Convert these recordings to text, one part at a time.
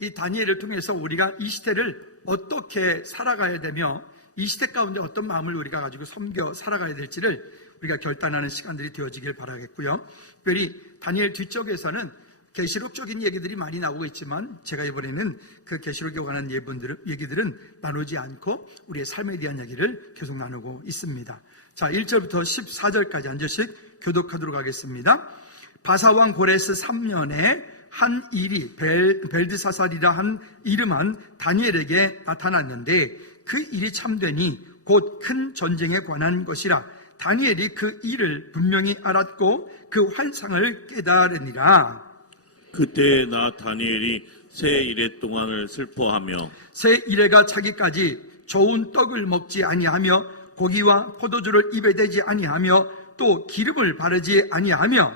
이 다니엘을 통해서 우리가 이 시대를 어떻게 살아가야 되며 이 시대 가운데 어떤 마음을 우리가 가지고 섬겨 살아가야 될지를 우리가 결단하는 시간들이 되어지길 바라겠고요. 특별히 다니엘 뒤쪽에서는 계시록적인 얘기들이 많이 나오고 있지만 제가 이번에는 그 계시록에 관한 얘기들은 나누지 않고 우리의 삶에 대한 얘기를 계속 나누고 있습니다. 자, 1절부터 14절까지 한 절씩 교독하도록 하겠습니다. 바사왕 고레스 3년에 한 일이 벨드사살이라 한 이름한 다니엘에게 나타났는데 그 일이 참되니 곧 큰 전쟁에 관한 것이라. 다니엘이 그 일을 분명히 알았고 그 환상을 깨달으니라. 그때 나 다니엘이 새 이래 동안을 슬퍼하며 새 이래가 차기까지 좋은 떡을 먹지 아니하며 고기와 포도주를 입에 대지 아니하며 또 기름을 바르지 아니하며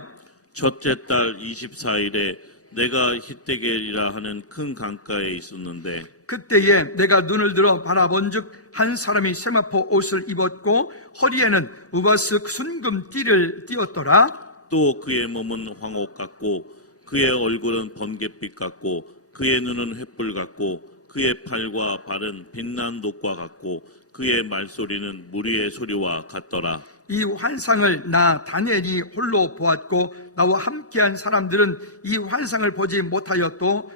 첫째 달 24일에 내가 히데겔이라 하는 큰 강가에 있었는데 그때에 내가 눈을 들어 바라본즉 한 사람이 세마포 옷을 입었고 허리에는 우바스 순금 띠를 띠었더라. 또 그의 몸은 황옥 같고 그의 얼굴은 번갯빛 같고 그의 눈은 횃불 같고 그의 팔과 발은 빛난 녹과 같고 그의 말소리는 무리의 소리와 같더라. 이 환상을 나 다니엘이 홀로 보았고 나와 함께한 사람들은 이 환상을 보지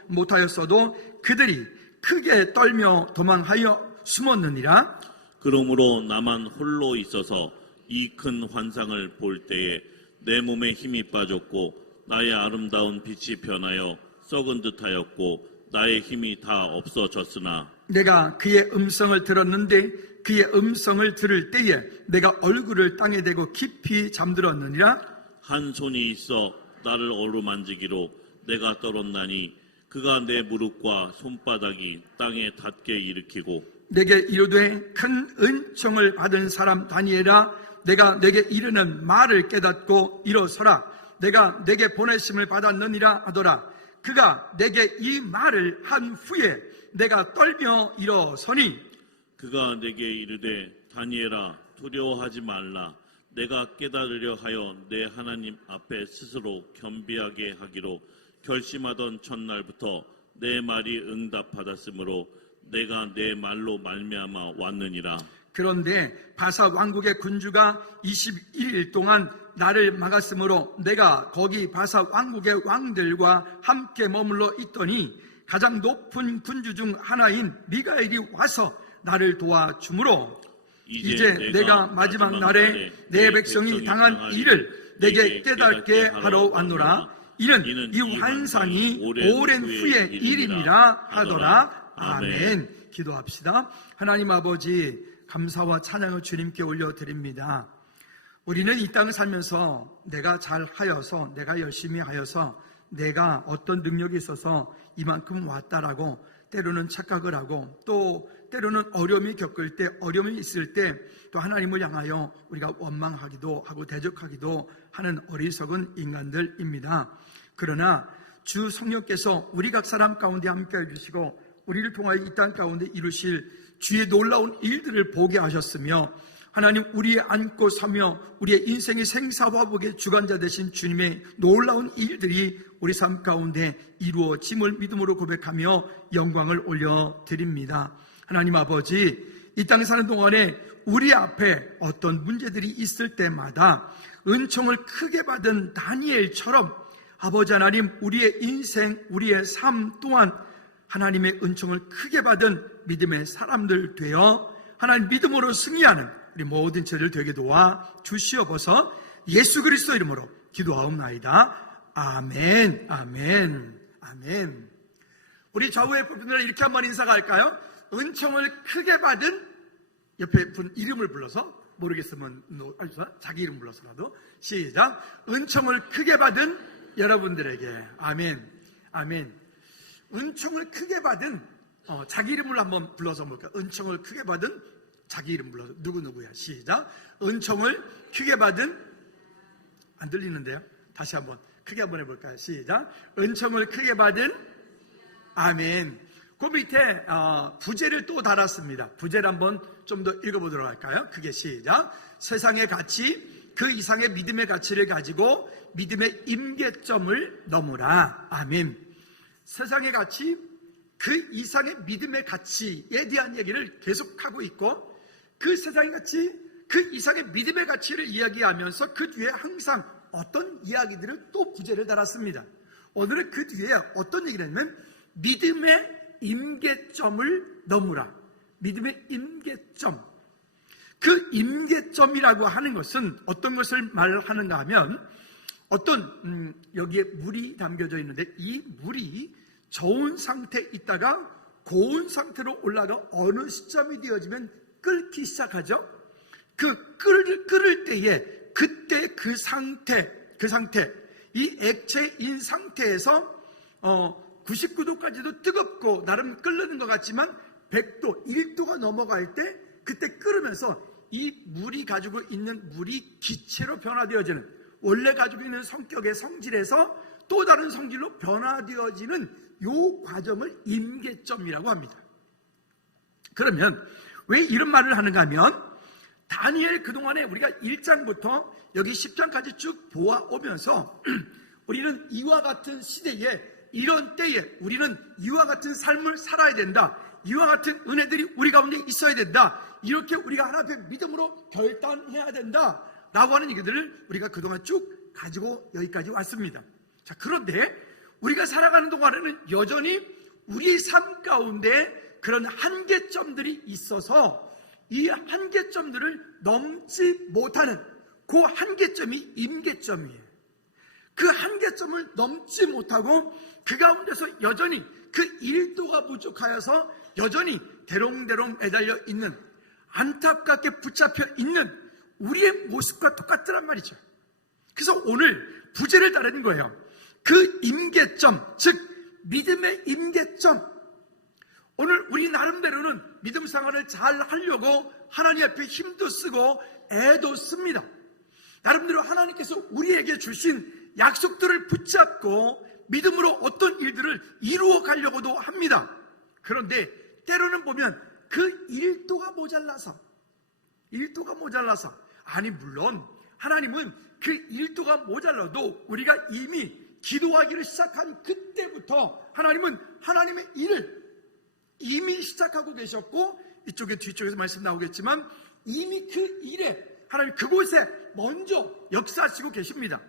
못하였어도 그들이 크게 떨며 도망하여 숨었느니라. 그러므로 나만 홀로 있어서 이 큰 환상을 볼 때에 내 몸에 힘이 빠졌고 나의 아름다운 빛이 변하여 썩은 듯하였고 나의 힘이 다 없어졌으나 내가 그의 음성을 들었는데 그의 음성을 들을 때에 내가 얼굴을 땅에 대고 깊이 잠들었느니라. 한 손이 있어 나를 어루만지기로 내가 떨었나니 그가 내 무릎과 손바닥이 땅에 닿게 일으키고 내게 이르되 큰 은총을 받은 사람 다니엘아 내가 내게 이르는 말을 깨닫고 일어서라. 내가 내게 보내심을 받았느니라 하더라. 그가 내게 이 말을 한 후에 내가 떨며 일어서니 그가 내게 이르되 다니엘아 두려워하지 말라. 내가 깨달으려 하여 내 하나님 앞에 스스로 겸비하게 하기로 결심하던 첫날부터 내 말이 응답받았으므로 내가 내 말로 말미암아 왔느니라. 그런데 바사 왕국의 군주가 21일 동안 나를 막았으므로 내가 거기 바사 왕국의 왕들과 함께 머물러 있더니 가장 높은 군주 중 하나인 미가엘이 와서 나를 도와주므로 이제 내가 마지막 날에 내 백성이 당한 일을 내게 깨닫게 하러 왔노라. 이는 이 환상이 오랜 후의 일임이라 하더라. 아멘. 기도합시다. 하나님 아버지 감사와 찬양을 주님께 올려드립니다. 우리는 이 땅을 살면서 내가 잘하여서 내가 열심히 하여서 내가 어떤 능력이 있어서 이만큼 왔다라고 때로는 착각을 하고 또 때로는 어려움이 겪을 때 어려움이 있을 때 또 하나님을 향하여 우리가 원망하기도 하고 대적하기도 하는 어리석은 인간들입니다. 그러나 주 성령께서 우리 각 사람 가운데 함께 해주시고 우리를 통하여 이 땅 가운데 이루실 주의 놀라운 일들을 보게 하셨으며 하나님 우리의 안고 서며 우리의 인생의 생사화복의 주관자 되신 주님의 놀라운 일들이 우리 삶 가운데 이루어짐을 믿음으로 고백하며 영광을 올려드립니다. 하나님 아버지 이 땅에 사는 동안에 우리 앞에 어떤 문제들이 있을 때마다 은총을 크게 받은 다니엘처럼 아버지 하나님 우리의 인생 우리의 삶 또한 하나님의 은총을 크게 받은 믿음의 사람들 되어 하나님 믿음으로 승리하는 우리 모든 저희들 되게 도와 주시옵소서. 예수 그리스도 이름으로 기도하옵나이다. 아멘. 아멘. 아멘. 우리 좌우의 분들은 이렇게 한번 인사가 할까요? 은총을 크게 받은 옆에 분 이름을 불러서 모르겠으면 자기 이름 불러서라도 시작. 은총을 크게 받은 여러분들에게 아멘. 아멘. 은총을 크게 받은 자기 이름을 한번 불러서 볼까요? 은총을 크게 받은 자기 이름 불러서 누구야? 시작. 은총을 크게 받은 안 들리는데요? 다시 한번 크게 한번 해볼까요? 시작. 은총을 크게 받은 아멘. 그 밑에 부제를 또 달았습니다. 부제를 한번 좀 더 읽어보도록 할까요? 크게 시작. 세상의 가치 그 이상의 믿음의 가치를 가지고 믿음의 임계점을 넘으라. 아멘. 세상의 가치 그 이상의 믿음의 가치에 대한 얘기를 계속하고 있고, 그 세상의 가치, 그 이상의 믿음의 가치를 이야기하면서 그 뒤에 항상 어떤 이야기들을 또 부제를 달았습니다. 오늘은 그 뒤에 어떤 얘기를 했냐면 믿음의 임계점을 넘으라. 믿음의 임계점. 그 임계점이라고 하는 것은 어떤 것을 말하는가 하면, 어떤 여기에 물이 담겨져 있는데 이 물이 저온 상태에 있다가 고온 상태로 올라가 어느 시점이 되어지면 끓기 시작하죠. 그 끓을 때에 그때 그 상태 이 액체인 상태에서 99도까지도 뜨겁고 나름 끓는 것 같지만 100도, 1도가 넘어갈 때 그때 끓으면서 이 물이 가지고 있는 물이 기체로 변화되어지는, 원래 가지고 있는 성격의 성질에서 또 다른 성질로 변화되어지는 요 과정을 임계점이라고 합니다. 그러면 왜 이런 말을 하는가 하면, 다니엘 그동안에 우리가 1장부터 여기 10장까지 쭉 보아오면서 우리는 이와 같은 시대에, 이런 때에 우리는 이와 같은 삶을 살아야 된다, 이와 같은 은혜들이 우리 가운데 있어야 된다, 이렇게 우리가 하나님 앞에 믿음으로 결단해야 된다 라고 하는 얘기들을 우리가 그동안 쭉 가지고 여기까지 왔습니다. 자, 그런데 우리가 살아가는 동안에는 여전히 우리의 삶 가운데 그런 한계점들이 있어서 이 한계점들을 넘지 못하는 그 한계점이 임계점이에요. 그 한계점을 넘지 못하고 그 가운데서 여전히 그 1도가 부족하여서 여전히 대롱대롱 매달려 있는, 안타깝게 붙잡혀 있는 우리의 모습과 똑같더란 말이죠. 그래서 오늘 부제를 따르는 거예요. 그 임계점, 즉 믿음의 임계점. 오늘 우리 나름대로는 믿음 생활을 잘 하려고 하나님 앞에 힘도 쓰고 애도 씁니다. 나름대로 하나님께서 우리에게 주신 약속들을 붙잡고 믿음으로 어떤 일들을 이루어 가려고도 합니다. 그런데 때로는 보면 그 1도가 모자라서, 아니 물론 하나님은 그 1도가 모자라도 우리가 이미 기도하기를 시작한 그때부터 하나님은 하나님의 일을 이미 시작하고 계셨고, 이쪽에 뒤쪽에서 말씀 나오겠지만 이미 그 일에 하나님 그곳에 먼저 역사하시고 계십니다.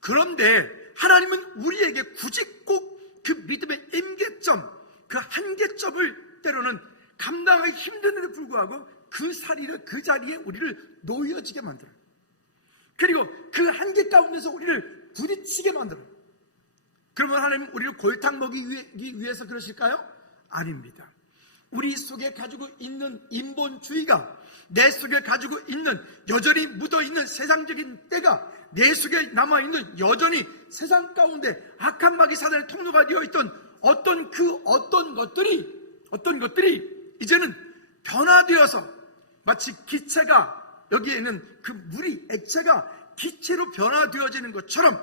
그런데 하나님은 우리에게 굳이 꼭 그 믿음의 임계점, 그 한계점을 때로는 감당하기 힘든데도 불구하고 그 자리에 우리를 놓여지게 만들어요. 그리고 그 한계 가운데서 우리를 부딪히게 만들어요. 그러면 하나님 우리를 골탕 먹이기 위해서 그러실까요? 아닙니다. 우리 속에 가지고 있는 인본주의가, 내 속에 가지고 있는 여전히 묻어있는 세상적인 때가, 내 속에 남아있는 여전히 세상 가운데 악한 마귀 사단의 통로가 되어있던 어떤 것들이 이제는 변화되어서 마치 기체가, 여기에 있는 그 물이, 액체가 기체로 변화되어지는 것처럼,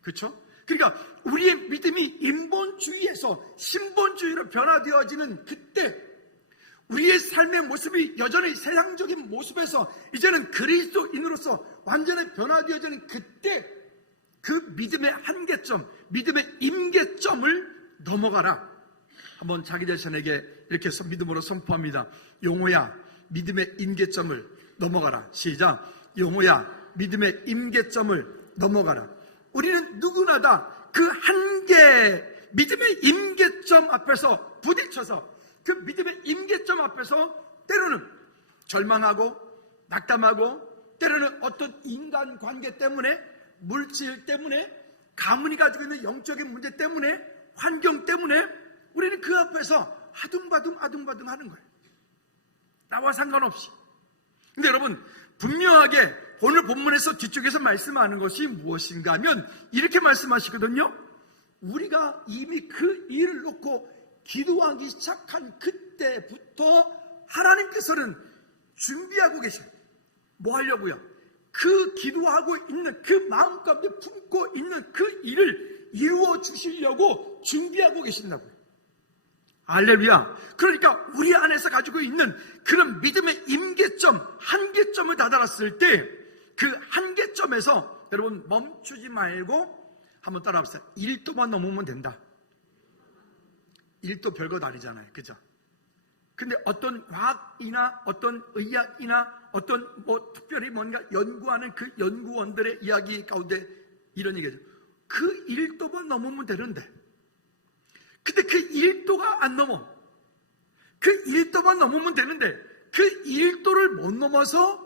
그렇죠? 그러니까 우리의 믿음이 인본주의에서 신본주의로 변화되어지는 그때, 우리의 삶의 모습이 여전히 세상적인 모습에서 이제는 그리스도인으로서 완전히 변화되어지는 그때, 그 믿음의 한계점, 믿음의 임계점을 넘어가라. 한번 자기 자신에게 이렇게 믿음으로 선포합니다. 용호야, 믿음의 임계점을 넘어가라. 시작. 용호야, 믿음의 임계점을 넘어가라. 우리는 누구나 다 그 한계, 믿음의 임계점 앞에서 부딪혀서, 그 믿음의 임계점 앞에서 때로는 절망하고 낙담하고, 때로는 어떤 인간관계 때문에, 물질 때문에, 가문이 가지고 있는 영적인 문제 때문에, 환경 때문에 우리는 그 앞에서 아둥바둥 하는 거예요. 나와 상관없이. 근데 여러분, 분명하게 오늘 본문에서 뒤쪽에서 말씀하는 것이 무엇인가 하면 이렇게 말씀하시거든요. 우리가 이미 그 일을 놓고 기도하기 시작한 그때부터 하나님께서는 준비하고 계셔요. 뭐 하려고요? 그 기도하고 있는 그 마음 가운데 품고 있는 그 일을 이루어 주시려고 준비하고 계신다고요. 할렐루야. 그러니까 우리 안에서 가지고 있는 그런 믿음의 임계점, 한계점을 다다랐을 때 그 한계점에서 여러분 멈추지 말고 한번 따라합시다. 1도만 넘으면 된다. 일도 별것 아니잖아요. 그죠? 근데 어떤 과학이나 어떤 의학이나 어떤 특별히 뭔가 연구하는 그 연구원들의 이야기 가운데 이런 얘기죠. 그 1도만 넘으면 되는데, 근데 그 1도가 안 넘어. 그 1도만 넘으면 되는데 그 1도를 못 넘어서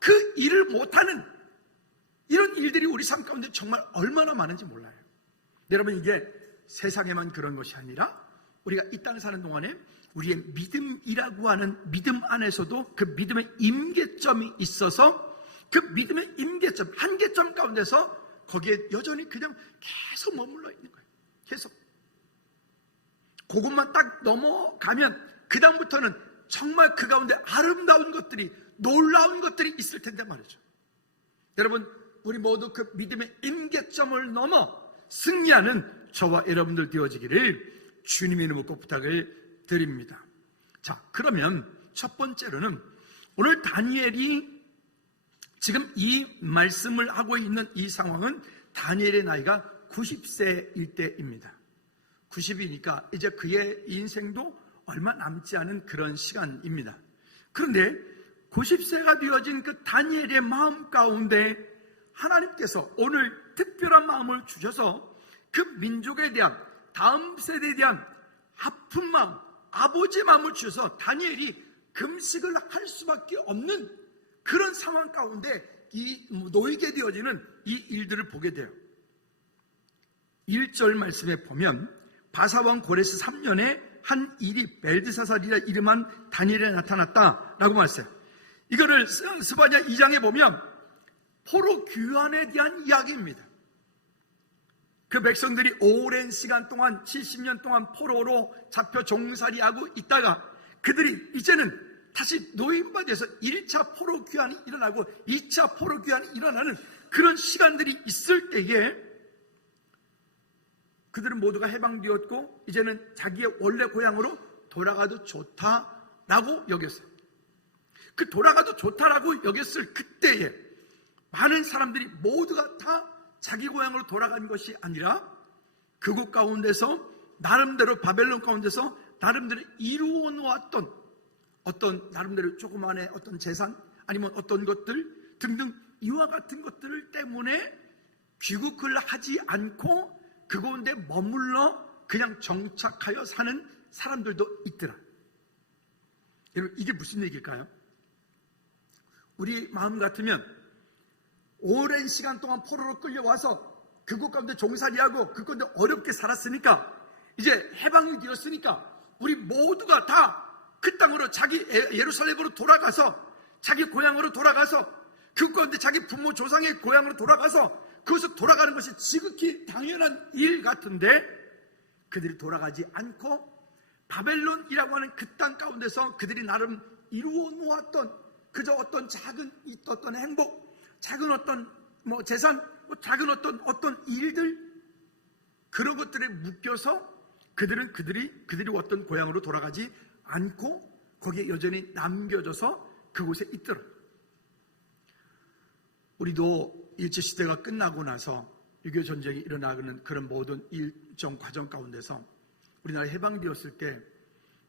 그 일을 못하는 이런 일들이 우리 삶 가운데 정말 얼마나 많은지 몰라요. 여러분, 이게 세상에만 그런 것이 아니라 우리가 이 땅에 사는 동안에 우리의 믿음이라고 하는 믿음 안에서도 그 믿음의 임계점이 있어서 그 믿음의 임계점, 한계점 가운데서 거기에 여전히 그냥 계속 머물러 있는 거예요. 계속. 그것만 딱 넘어가면 그 다음부터는 정말 그 가운데 아름다운 것들이, 놀라운 것들이 있을 텐데 말이죠. 여러분, 우리 모두 그 믿음의 임계점을 넘어 승리하는 저와 여러분들 되어지기를 주님의 이름으로 꼭 부탁을 드립니다. 자, 그러면 첫 번째로는 오늘 다니엘이 지금 이 말씀을 하고 있는 이 상황은 다니엘의 나이가 90세일 때입니다. 90이니까 이제 그의 인생도 얼마 남지 않은 그런 시간입니다. 그런데 90세가 되어진 그 다니엘의 마음 가운데 하나님께서 오늘 특별한 마음을 주셔서 그 민족에 대한, 다음 세대에 대한 아픈 마음, 아버지의 마음을 주셔서 다니엘이 금식을 할 수밖에 없는 그런 상황 가운데 이 놓이게 되어지는 이 일들을 보게 돼요. 1절 말씀에 보면 바사왕 고레스 3년에 한 일이 벨드사살이라 이름한 다니엘에 나타났다라고 말했어요. 이거를 스바냐 2장에 보면 포로 귀환에 대한 이야기입니다. 그 백성들이 오랜 시간 동안 70년 동안 포로로 잡혀 종살이하고 있다가 그들이 이제는 다시 노임받아서 1차 포로 귀환이 일어나고 2차 포로 귀환이 일어나는 그런 시간들이 있을 때에 그들은 모두가 해방되었고 이제는 자기의 원래 고향으로 돌아가도 좋다라고 여겼어요. 그 돌아가도 좋다라고 여겼을 그때에 많은 사람들이 모두가 다 자기 고향으로 돌아간 것이 아니라 그곳 가운데서 나름대로 바벨론 가운데서 나름대로 이루어 놓았던 어떤 나름대로 조그만의 어떤 재산 아니면 어떤 것들 등등 이와 같은 것들 때문에 귀국을 하지 않고 그 가운데 머물러 그냥 정착하여 사는 사람들도 있더라. 여러분, 이게 무슨 얘기일까요? 우리 마음 같으면 오랜 시간 동안 포로로 끌려와서 그곳 가운데 종살이하고 그 가운데 어렵게 살았으니까 이제 해방이 되었으니까 우리 모두가 다 그 땅으로 자기 예루살렘으로 돌아가서 자기 고향으로 돌아가서 그 가운데 자기 부모 조상의 고향으로 돌아가서 그것을 돌아가는 것이 지극히 당연한 일 같은데 그들이 돌아가지 않고 바벨론이라고 하는 그 땅 가운데서 그들이 나름 이루어 놓았던 그저 어떤 작은 어떤 행복, 작은 어떤 재산, 작은 어떤 일들 그런 것들에 묶여서 그들이 어떤 고향으로 돌아가지 않고 거기에 여전히 남겨져서 그곳에 있더라. 우리도 일제시대가 끝나고 나서 6.25 전쟁이 일어나는 그런 모든 일정 과정 가운데서 우리나라 해방되었을 때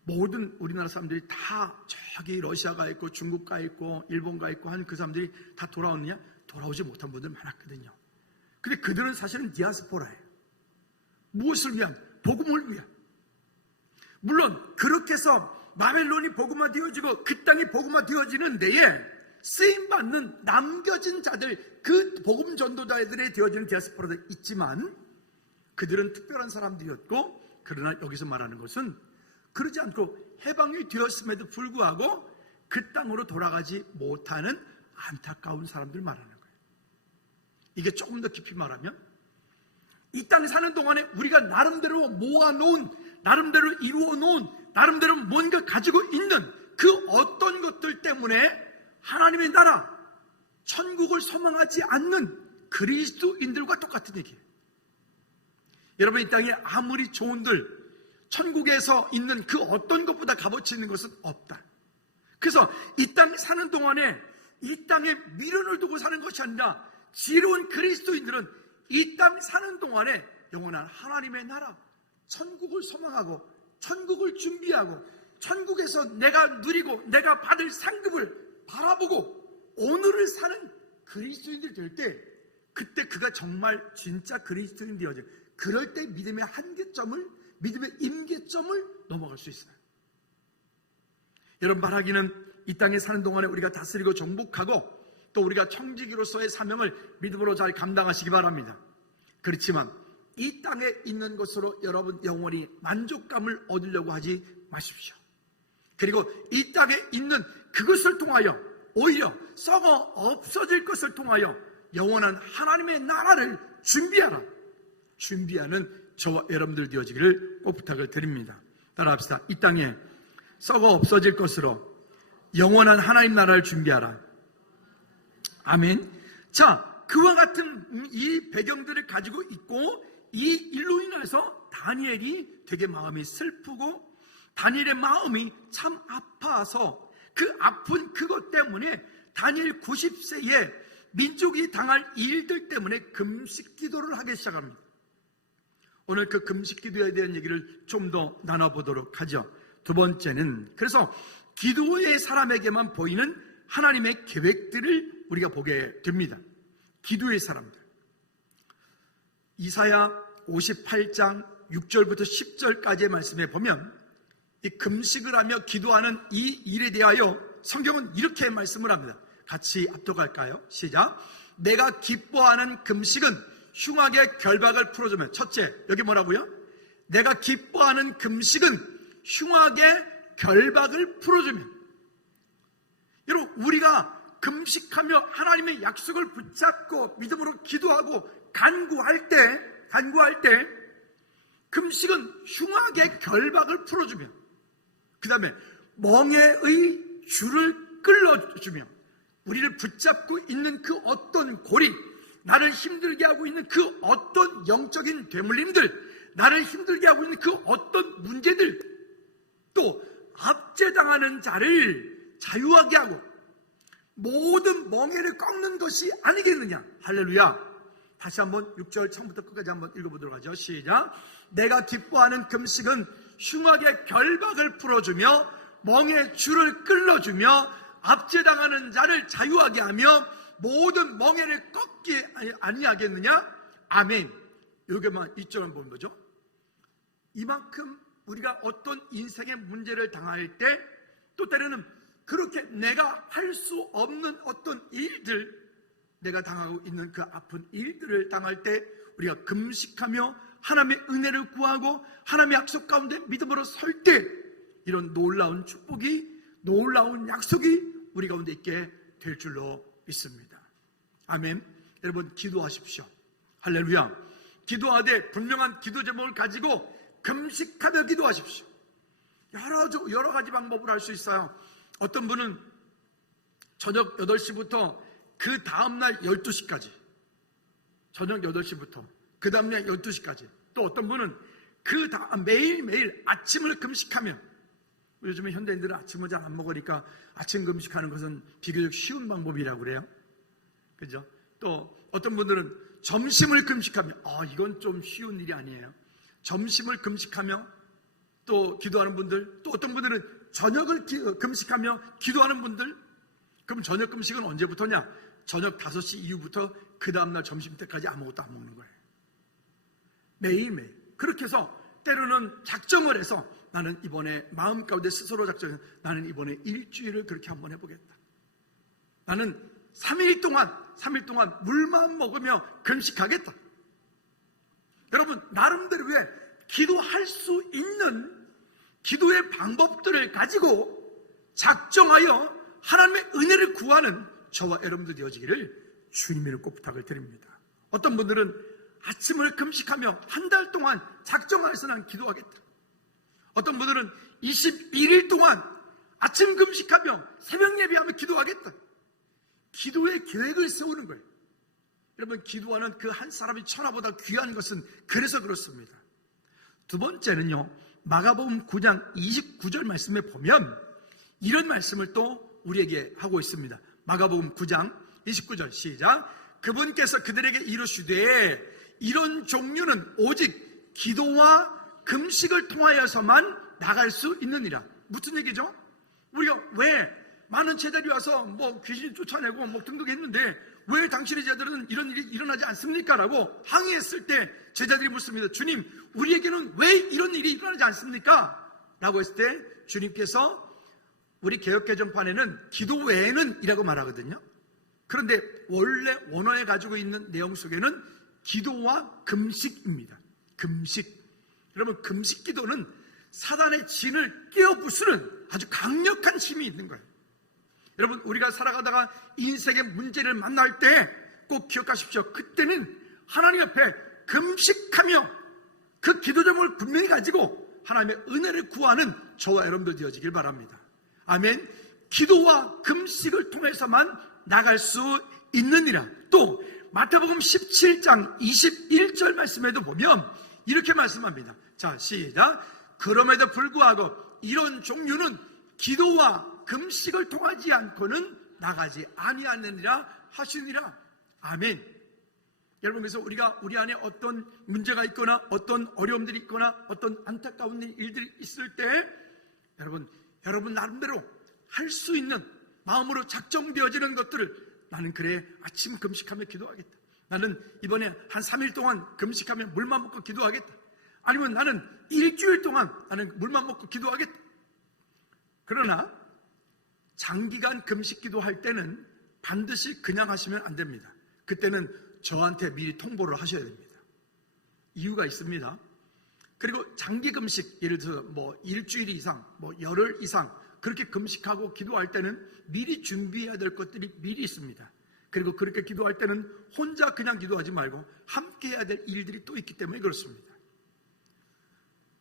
모든 우리나라 사람들이 다 저기 러시아 가 있고 중국 가 있고 일본 가 있고 한 그 사람들이 다 돌아왔느냐? 돌아오지 못한 분들 많았거든요. 근데 그들은 사실은 디아스포라예요. 무엇을 위한? 복음을 위한. 물론 그렇게 해서 바벨론이 복음화 되어지고 그 땅이 복음화 되어지는 데에 쓰임받는 남겨진 자들, 그 복음 전도자들에 되어지는 디아스포라도 있지만 그들은 특별한 사람들이었고, 그러나 여기서 말하는 것은 그러지 않고 해방이 되었음에도 불구하고 그 땅으로 돌아가지 못하는 안타까운 사람들 말하는 거예요. 이게 조금 더 깊이 말하면 이 땅에 사는 동안에 우리가 나름대로 모아놓은, 나름대로 이루어놓은, 나름대로 뭔가 가지고 있는 그 어떤 것들 때문에 하나님의 나라, 천국을 소망하지 않는 그리스도인들과 똑같은 얘기예요. 여러분, 이 땅에 아무리 좋은들 천국에서 있는 그 어떤 것보다 값어치 있는 것은 없다. 그래서 이 땅에 사는 동안에 이 땅에 미련을 두고 사는 것이 아니라 지혜로운 그리스도인들은 이 땅 사는 동안에 영원한 하나님의 나라, 천국을 소망하고 천국을 준비하고 천국에서 내가 누리고 내가 받을 상급을 바라보고 오늘을 사는 그리스도인들이 될 때, 그때 그가 정말 진짜 그리스도인 되어져. 그럴 때 믿음의 한계점을, 믿음의 임계점을 넘어갈 수 있어요. 여러분, 바라기는 이 땅에 사는 동안에 우리가 다스리고 정복하고 또 우리가 청지기로서의 사명을 믿음으로 잘 감당하시기 바랍니다. 그렇지만 이 땅에 있는 것으로 여러분 영원히 만족감을 얻으려고 하지 마십시오. 그리고 이 땅에 있는 그것을 통하여 오히려 썩어 없어질 것을 통하여 영원한 하나님의 나라를 준비하라. 준비하는 저와 여러분들 되어지기를 꼭 부탁을 드립니다. 따라합시다. 이 땅에 썩어 없어질 것으로 영원한 하나님 나라를 준비하라. 아멘. 자, 그와 같은 이 배경들을 가지고 있고 이 일로 인해서 다니엘이 되게 마음이 슬프고 다니엘의 마음이 참 아파서 그 아픈 그것 때문에 다니엘 90세에 민족이 당할 일들 때문에 금식 기도를 하기 시작합니다. 오늘 그 금식 기도에 대한 얘기를 좀 더 나눠보도록 하죠. 두 번째는, 그래서 기도의 사람에게만 보이는 하나님의 계획들을 우리가 보게 됩니다. 기도의 사람들. 이사야 58장 6절부터 10절까지의 말씀에 보면 이 금식을 하며 기도하는 이 일에 대하여 성경은 이렇게 말씀을 합니다. 같이 압독할까요? 시작. 내가 기뻐하는 금식은 흉악의 결박을 풀어주며. 첫째, 여기 뭐라고요? 내가 기뻐하는 금식은 흉악의 결박을 풀어주며. 여러분, 우리가 금식하며 하나님의 약속을 붙잡고 믿음으로 기도하고 간구할 때 금식은 흉악의 결박을 풀어주며, 그 다음에 멍에의 줄을 끌어주며, 우리를 붙잡고 있는 그 어떤 고리, 나를 힘들게 하고 있는 그 어떤 영적인 되물림들, 나를 힘들게 하고 있는 그 어떤 문제들, 또 압제당하는 자를 자유하게 하고 모든 멍에를 꺾는 것이 아니겠느냐. 할렐루야. 다시 한번 6절 처음부터 끝까지 한번 읽어보도록 하죠. 시작. 내가 기뻐하는 금식은 흉악의 결박을 풀어주며 멍의 줄을 끌어주며 압제당하는 자를 자유하게 하며 모든 멍에를 꺾기 아니하겠느냐. 아멘. 여기만 2절만 보는 거죠. 이만큼 우리가 어떤 인생의 문제를 당할 때, 또 때로는 그렇게 내가 할 수 없는 어떤 일들, 내가 당하고 있는 그 아픈 일들을 당할 때 우리가 금식하며 하나님의 은혜를 구하고 하나님의 약속 가운데 믿음으로 설 때 이런 놀라운 축복이, 놀라운 약속이 우리 가운데 있게 될 줄로 믿습니다. 아멘. 여러분, 기도하십시오. 할렐루야. 기도하되 분명한 기도 제목을 가지고 금식하며 기도하십시오. 여러 가지 방법을 할 수 있어요. 어떤 분은 저녁 8시부터 그 다음날 12시까지, 저녁 8시부터 그 다음날 12시까지, 또 어떤 분은 매일매일 아침을 금식하며, 요즘에 현대인들은 아침을 잘 안 먹으니까 아침 금식하는 것은 비교적 쉬운 방법이라고 그래요. 그죠? 또 어떤 분들은 점심을 금식하며, 이건 좀 쉬운 일이 아니에요. 점심을 금식하며 또 기도하는 분들, 또 어떤 분들은 저녁을 금식하며 기도하는 분들. 그럼 저녁 금식은 언제부터냐? 저녁 5시 이후부터 그 다음날 점심 때까지 아무것도 안 먹는 거예요. 매일매일. 그렇게 해서 때로는 작정을 해서 나는 이번에 마음 가운데 스스로 작정해서 나는 이번에 일주일을 그렇게 한번 해보겠다. 나는 3일 동안 물만 먹으며 금식하겠다. 여러분, 나름대로 왜 기도할 수 있는 기도의 방법들을 가지고 작정하여 하나님의 은혜를 구하는 저와 여러분들 되어지기를 주님으로 꼭 부탁을 드립니다. 어떤 분들은 아침을 금식하며 한 달 동안 작정하여서 난 기도하겠다. 어떤 분들은 21일 동안 아침 금식하며 새벽 예배하며 기도하겠다. 기도의 계획을 세우는 거예요. 여러분, 기도하는 그 한 사람이 천하보다 귀한 것은 그래서 그렇습니다. 두 번째는요, 마가복음 9장 29절 말씀에 보면 이런 말씀을 또 우리에게 하고 있습니다. 마가복음 9장 29절 시작. 그분께서 그들에게 이르시되 이런 종류는 오직 기도와 금식을 통하여서만 나갈 수 있느니라. 무슨 얘기죠? 우리가 왜 많은 제자들이 와서 뭐 귀신 쫓아내고 뭐 등등했는데 왜 당신의 제자들은 이런 일이 일어나지 않습니까? 라고 항의했을 때 제자들이 묻습니다. 주님, 우리에게는 왜 이런 일이 일어나지 않습니까? 라고 했을 때 주님께서 우리 개역개정판에는 기도 외에는 이라고 말하거든요. 그런데 원래 원어에 가지고 있는 내용 속에는 기도와 금식입니다. 금식. 여러분, 금식 기도는 사단의 진을 깨어 부수는 아주 강력한 힘이 있는 거예요. 여러분, 우리가 살아가다가 인생의 문제를 만날 때 꼭 기억하십시오. 그때는 하나님 앞에 금식하며 그 기도 제목을 분명히 가지고 하나님의 은혜를 구하는 저와 여러분들 되어지길 바랍니다. 아멘. 기도와 금식을 통해서만 나갈 수 있느니라. 또 마태복음 17장 21절 말씀에도 보면 이렇게 말씀합니다. 자, 시작. 그럼에도 불구하고 이런 종류는 기도와 금식을 통하지 않고는 나가지 아니하느니라 하시니라. 아멘. 여러분, 그래서 우리가 우리 안에 어떤 문제가 있거나 어떤 어려움들이 있거나 어떤 안타까운 일들이 있을 때 여러분 나름대로 할 수 있는 마음으로 작정되어지는 것들을 나는 그래 아침 금식하며 기도하겠다. 나는 이번에 한 3일 동안 금식하며 물만 먹고 기도하겠다. 아니면 나는 일주일 동안 나는 물만 먹고 기도하겠다. 그러나 장기간 금식 기도할 때는 반드시 그냥 하시면 안 됩니다. 그때는 저한테 미리 통보를 하셔야 됩니다. 이유가 있습니다. 그리고 장기 금식, 예를 들어서 뭐 일주일 이상, 뭐 열흘 이상 그렇게 금식하고 기도할 때는 미리 준비해야 될 것들이 미리 있습니다. 그리고 그렇게 기도할 때는 혼자 그냥 기도하지 말고 함께 해야 될 일들이 또 있기 때문에 그렇습니다.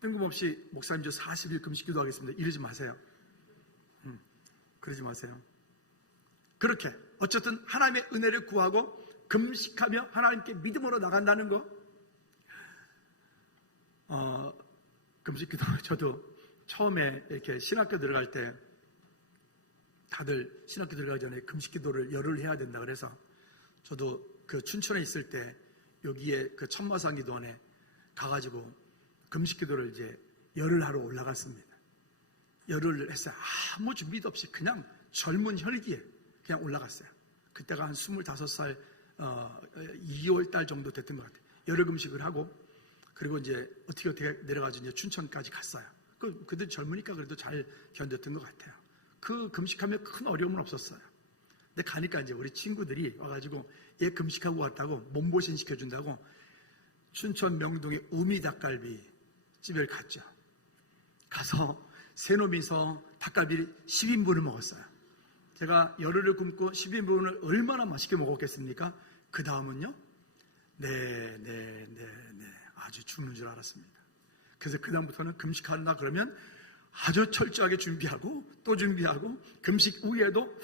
뜬금없이 목사님 저 40일 금식 기도하겠습니다. 이러지 마세요. 그러지 마세요. 그렇게 어쨌든 하나님의 은혜를 구하고 금식하며 하나님께 믿음으로 나간다는 거. 금식 기도 저도 처음에 이렇게 신학교 들어갈 때 다들 신학교 들어가기 전에 금식 기도를 열흘 해야 된다 그래서 저도 그 춘천에 있을 때 여기에 그 천마산 기도원에 가가지고 금식 기도를 이제 열흘 하러 올라갔습니다. 열흘을 했어요. 아무 준비도 없이 그냥 젊은 혈기에 그냥 올라갔어요. 그때가 한 25살 2월 달 정도 됐던 것 같아요. 열흘 금식을 하고 그리고 이제 어떻게 내려가지고 이제 춘천까지 갔어요. 그들 젊으니까 그래도 잘 견뎠던 것 같아요. 그 금식하면 큰 어려움은 없었어요. 근데 가니까 이제 우리 친구들이 와가지고 얘 금식하고 왔다고 몸보신 시켜준다고 춘천 명동의 우미 닭갈비 집에 갔죠. 가서 세 놈이서 닭갈비를 10인분을 먹었어요. 제가 열흘을 굶고 10인분을 얼마나 맛있게 먹었겠습니까? 그 다음은요? 네. 아주 죽는 줄 알았습니다. 그래서 그 다음부터는 금식한다 그러면 아주 철저하게 준비하고 또 준비하고 금식 후에도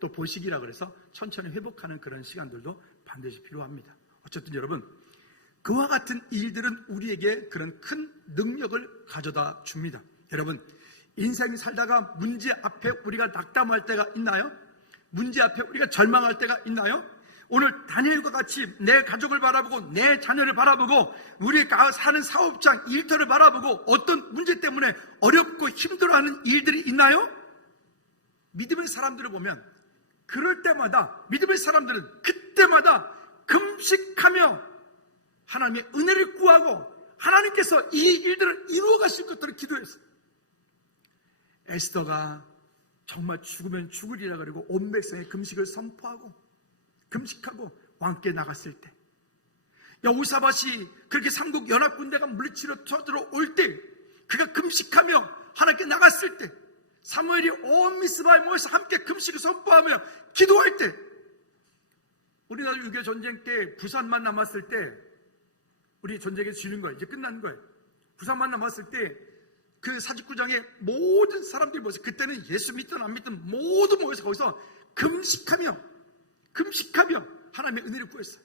또 보식이라 그래서 천천히 회복하는 그런 시간들도 반드시 필요합니다. 어쨌든 여러분, 그와 같은 일들은 우리에게 그런 큰 능력을 가져다 줍니다. 여러분, 인생 살다가 문제 앞에 우리가 낙담할 때가 있나요? 문제 앞에 우리가 절망할 때가 있나요? 오늘 다니엘과 같이 내 가족을 바라보고 내 자녀를 바라보고 우리가 사는 사업장 일터를 바라보고 어떤 문제 때문에 어렵고 힘들어하는 일들이 있나요? 믿음의 사람들을 보면 그럴 때마다 믿음의 사람들은 그때마다 금식하며 하나님의 은혜를 구하고 하나님께서 이 일들을 이루어 가실 것들을 기도했어요. 에스더가 정말 죽으면 죽으리라 그러고 온 백성의 금식을 선포하고 금식하고 왕께 나갔을 때, 여호사밧이 그렇게 삼국 연합 군대가 물리치러 쳐들어올 때 그가 금식하며 하나님께 나갔을 때, 사무엘이 온 미스바에 모여서 함께 금식을 선포하며 기도할 때, 우리나라 6.25 전쟁 때 부산만 남았을 때 우리 전쟁에서 지는 거예요. 이제 끝난 거예요. 부산만 남았을 때 그 사직구장에 모든 사람들이 모여서, 그때는 예수 믿든 안 믿든 모두 모여서 거기서 금식하며 하나님의 은혜를 구했어요.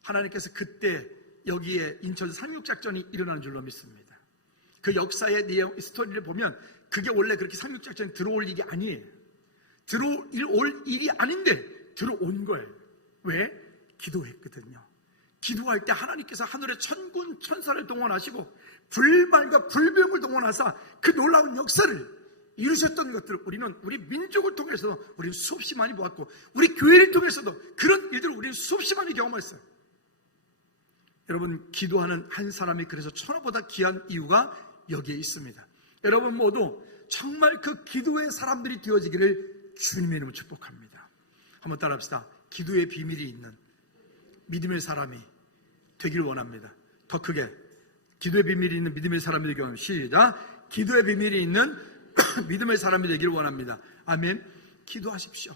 하나님께서 그때 여기에 인천 상륙작전이 일어나는 줄로 믿습니다. 그 역사의 내용, 스토리를 보면 그게 원래 그렇게 상륙작전이 들어올 일이 아니에요. 들어올 일이 아닌데 들어온 거예요. 왜? 기도했거든요. 기도할 때 하나님께서 하늘의 천군 천사를 동원하시고 불말과 불병을 동원하사 그 놀라운 역사를 이루셨던 것들을 우리는 우리 민족을 통해서도 우리는 수없이 많이 보았고, 우리 교회를 통해서도 그런 일들을 우리는 수없이 많이 경험했어요. 여러분, 기도하는 한 사람이 그래서 천하보다 귀한 이유가 여기에 있습니다. 여러분 모두 정말 그 기도의 사람들이 되어지기를 주님의 이름으로 축복합니다. 한번 따라합시다. 기도의 비밀이 있는 믿음의 사람이 되길 원합니다. 더 크게, 기도의 비밀이 있는 믿음의 사람이 되길 원합니다. 시작. 기도의 비밀이 있는 믿음의 사람이 되기를 원합니다. 아멘. 기도하십시오.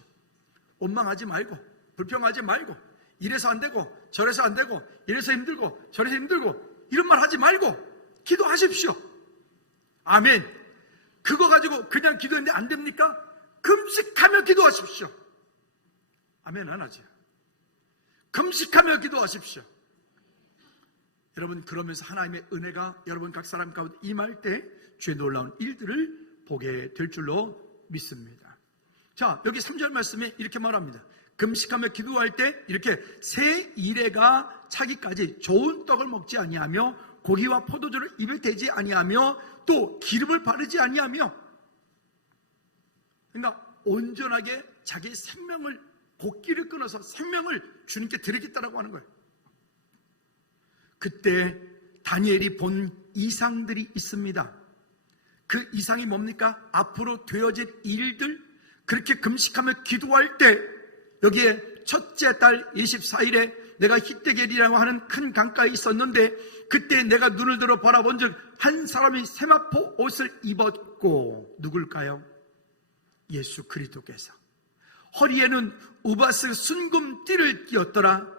원망하지 말고, 불평하지 말고, 이래서 안 되고 저래서 안 되고, 이래서 힘들고 저래서 힘들고, 이런 말 하지 말고 기도하십시오. 아멘. 그거 가지고 그냥 기도했는데 안 됩니까? 금식하며 기도하십시오. 아멘 안 하죠? 금식하며 기도하십시오. 여러분, 그러면서 하나님의 은혜가 여러분 각 사람 가운데 임할 때 주의 놀라운 일들을 보게 될 줄로 믿습니다. 자, 여기 3절 말씀에 이렇게 말합니다. 금식하며 기도할 때 이렇게 새 이레가 차기까지 좋은 떡을 먹지 아니하며 고기와 포도주를 입에 대지 아니하며 또 기름을 바르지 아니하며, 그러니까 온전하게 자기의 생명을, 곡기를 끊어서 생명을 주님께 드리겠다라고 하는 거예요. 그때 다니엘이 본 이상들이 있습니다. 그 이상이 뭡니까? 앞으로 되어질 일들, 그렇게 금식하며 기도할 때 여기에 첫째 달 24일에 내가 히데겔이라고 하는 큰 강가에 있었는데 그때 내가 눈을 들어 바라본 즉 한 사람이 세마포 옷을 입었고, 누굴까요? 예수 그리스도께서 허리에는 우바스 순금띠를 띠었더라.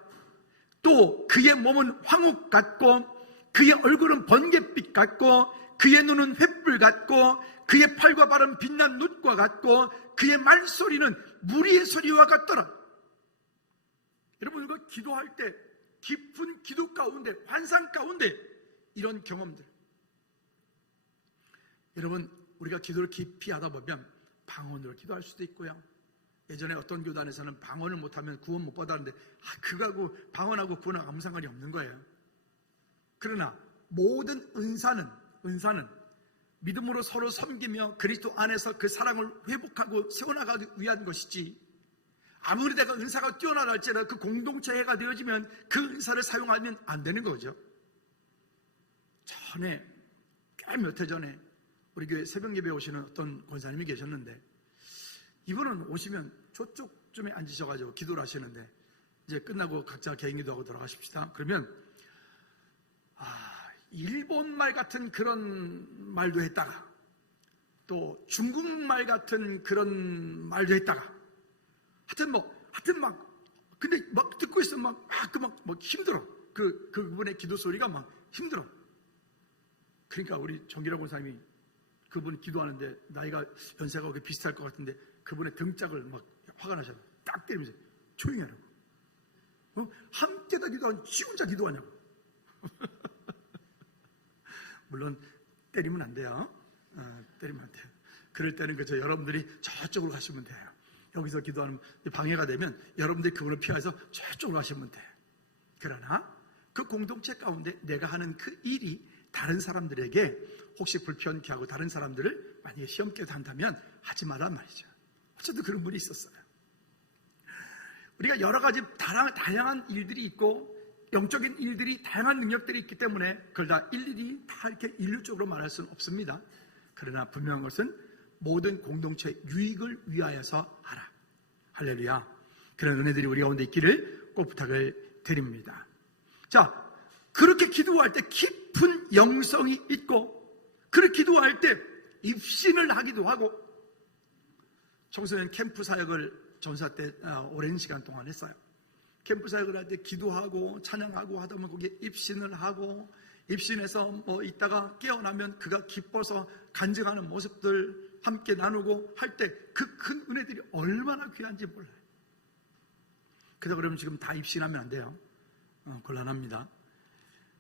또 그의 몸은 황욱 같고 그의 얼굴은 번갯빛 같고 그의 눈은 횃불 같고 그의 팔과 발은 빛난 눕과 같고 그의 말소리는 무리의 소리와 같더라. 여러분, 이거 기도할 때 깊은 기도 가운데, 환상 가운데 이런 경험들, 여러분, 우리가 기도를 깊이 하다 보면 방언으로 기도할 수도 있고요. 예전에 어떤 교단에서는 방언을 못하면 구원 못 받았는데 그거하고 방언하고 구원하고 아무 상관이 없는 거예요. 그러나 모든 은사는 믿음으로 서로 섬기며 그리스도 안에서 그 사랑을 회복하고 세워나가기 위한 것이지, 아무리 내가 은사가 뛰어나다 할지라도 그 공동체가 되어지면 그 은사를 사용하면 안 되는 거죠. 전에, 꽤 몇 해 전에 우리 교회 새벽 예배 오시는 어떤 권사님이 계셨는데, 이분은 오시면 저쪽쯤에 앉으셔가지고 기도를 하시는데, 이제 끝나고 각자 개인 기도하고 돌아가십시다. 그러면 일본말 같은 그런 말도 했다가 또 중국말 같은 그런 말도 했다가 하여튼 막 근데 막 듣고 있으면 막 힘들어. 그분의 기도 소리가 막 힘들어. 그러니까 우리 정기라고 사람이 그분 기도하는데 나이가 연세가 그렇게 비슷할 것 같은데 그분의 등짝을 막 화가 나셔서 딱 때리면서 조용히 하라고. 함께 다 기도하는 지 혼자 기도하냐고. 물론 때리면 안 돼요. 때리면 안 돼요. 그럴 때는 그저 여러분들이 저쪽으로 가시면 돼요. 여기서 기도하는 방해가 되면 여러분들이 그분을 피해서 저쪽으로 가시면 돼요. 그러나 그 공동체 가운데 내가 하는 그 일이 다른 사람들에게 혹시 불편케 하고 다른 사람들을 만약에 시험케 한다면 하지 말란 말이죠. 어쨌든 그런 분이 있었어요. 우리가 여러 가지 다양한 일들이 있고 영적인 일들이, 다양한 능력들이 있기 때문에 그걸 다 일일이 다 이렇게 일률적으로 말할 수는 없습니다. 그러나 분명한 것은 모든 공동체 유익을 위하여서 하라. 할렐루야. 그런 은혜들이 우리 가운데 있기를 꼭 부탁을 드립니다. 자, 그렇게 기도할 때 깊은 영성이 있고, 그렇게 기도할 때 입신을 하기도 하고, 청소년 캠프 사역을 전사 때 오랜 시간 동안 했어요. 캠프 사역을 할 때 기도하고 찬양하고 하다 보면 거기에 입신을 하고, 입신해서 뭐 있다가 깨어나면 그가 기뻐서 간증하는 모습들 함께 나누고 할 때 그 큰 은혜들이 얼마나 귀한지 몰라요. 그래서 그러면 지금 다 입신하면 안 돼요. 곤란합니다.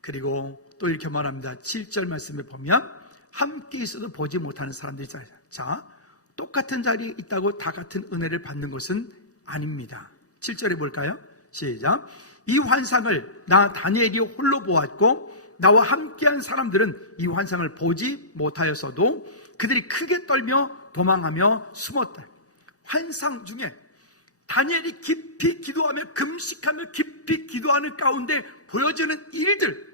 그리고 또 이렇게 말합니다. 7절 말씀에 보면 함께 있어도 보지 못하는 사람들이 있어요. 자, 똑같은 자리에 있다고 다 같은 은혜를 받는 것은 아닙니다. 7절에 볼까요? 시작. 이 환상을 나 다니엘이 홀로 보았고 나와 함께한 사람들은 이 환상을 보지 못하였어도 그들이 크게 떨며 도망하며 숨었다. 환상 중에 다니엘이 깊이 기도하며 금식하며 깊이 기도하는 가운데 보여지는 일들,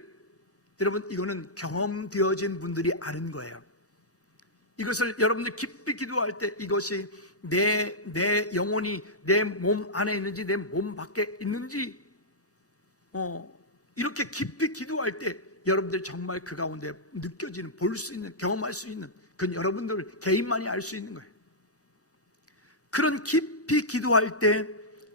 여러분 이거는 경험되어진 분들이 아는 거예요. 이것을 여러분들 깊이 기도할 때 이것이 내 영혼이 내 몸 안에 있는지 내 몸 밖에 있는지 이렇게 깊이 기도할 때 여러분들 정말 그 가운데 느껴지는, 볼 수 있는, 경험할 수 있는, 그건 여러분들 개인만이 알 수 있는 거예요. 그런 깊이 기도할 때